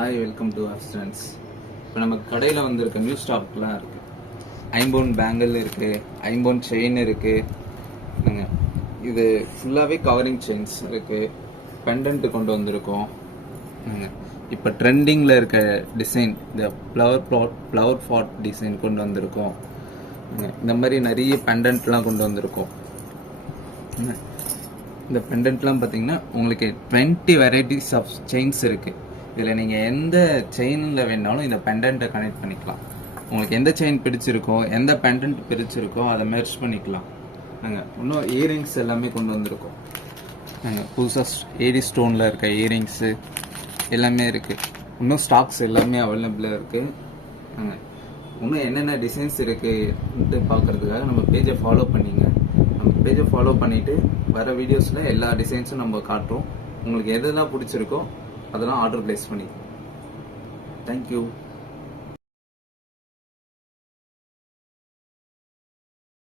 Hi, welcome to our stance. இப்போ நம்ம கடையில் வந்திருக்க நியூ ஸ்டாக்லாம் இருக்குது. ஐம்பவுன் பேங்கிள் இருக்குது, ஐம்பவுன் செயின் இருக்குது. இது ஃபுல்லாகவே கவரிங் செயின்ஸ் இருக்குது. பெண்டன்ட்டு கொண்டு வந்திருக்கோம். இப்போ ட்ரெண்டிங்கில் இருக்க டிசைன், இந்த ஃப்ளவர் பாட் டிசைன் கொண்டு வந்திருக்கோம். இந்த மாதிரி நிறைய பெண்டன்ட்லாம் கொண்டு வந்திருக்கோம். இந்த பெண்டன்ட்லாம் பார்த்தீங்கன்னா உங்களுக்கு 20 வெரைட்டிஸ் ஆஃப் செயின்ஸ் இருக்குது. இதில் நீங்கள் எந்த செயினில் வேணாலும் இந்த பெண்டன்ட்டை கனெக்ட் பண்ணிக்கலாம். உங்களுக்கு எந்த செயின் பிடிச்சிருக்கோ, எந்த பெண்டன்ட் பிடிச்சிருக்கோ அதை மெர்ஜ் பண்ணிக்கலாம். நாங்கள் இன்னும் இயரிங்ஸ் எல்லாமே கொண்டு வந்திருக்கோம். நாங்கள் புதுசாக ஏடி ஸ்டோனில் இருக்க இயரிங்ஸு எல்லாமே இருக்குது. இன்னும் ஸ்டாக்ஸ் எல்லாமே அவைலபிளாக இருக்குது. நாங்கள் இன்னும் என்னென்ன டிசைன்ஸ் இருக்குன்ட்டு பார்க்குறதுக்காக நம்ம பேஜை ஃபாலோ பண்ணிங்க. நம்ம பேஜை ஃபாலோ பண்ணிவிட்டு வர வீடியோஸில் எல்லா டிசைன்ஸும் நம்ம காட்டுறோம். உங்களுக்கு எதெல்லாம் பிடிச்சிருக்கோ அதெல்லாம் ஆர்டர் பிளேஸ் பண்ணி. தேங்க்யூ.